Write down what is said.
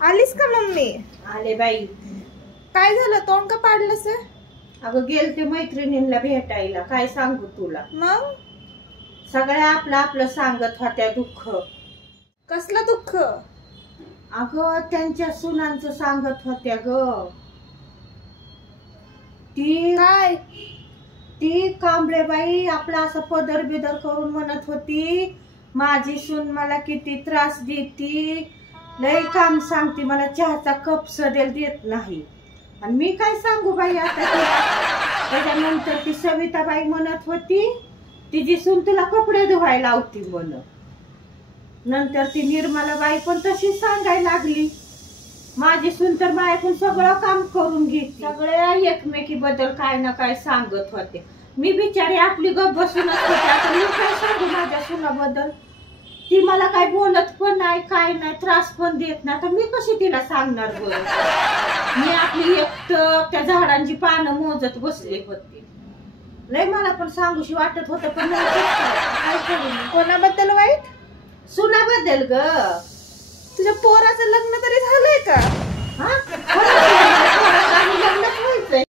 आलीस का मम्मी? आले बाई. काय झालं, तोंड का पाडलंस? अगं गेलते मैत्रिणींना भेटायला. काय सांगू तुला, मग सगळ्या आपलं आपलं सांगत होत्या दुःख. कसलं दुःख? अगं त्यांच्या सुनांचं सांगत होत्या ग. ती काय? ती कांबळेबाई आपला असं पदर बिदर करून म्हणत होती, माझी सून मला किती त्रास देती, लय काम सांगते, मला चहाचा कप सडेल देत नाही. आणि मी काय सांगू बाई आता तिला. त्याच्यानंतर ती सविताबाई म्हणत होती, तिची सून तुला कपडे धुवायला लावती म्हण. नंतर ती निर्मलाबाई पण तशी सांगायला लागली, माझी सून तर माझ्याकडून सगळं काम करून घेते. सगळ्या एकमेकी बद्दल काय ना काय सांगत होते. मी बिचारी आपली गप बसूनच होते. आता मी काय सांगू माझ्या सुनाबद्दल? ती मला काय बोलत पण नाही, काय नाही, त्रास पण देत नाही. आता मी कशी तिला सांगणार बरं? मी आपली एकटं त्या झाडांची पानं मोजत बसले होते. लय मला पण सांगूशी वाटत होतं, पण काय करू? कोणाबद्दल वाईट? सुनाबद्दल ग. तुझ्या पोराचं लग्न तरी झालंय का? हा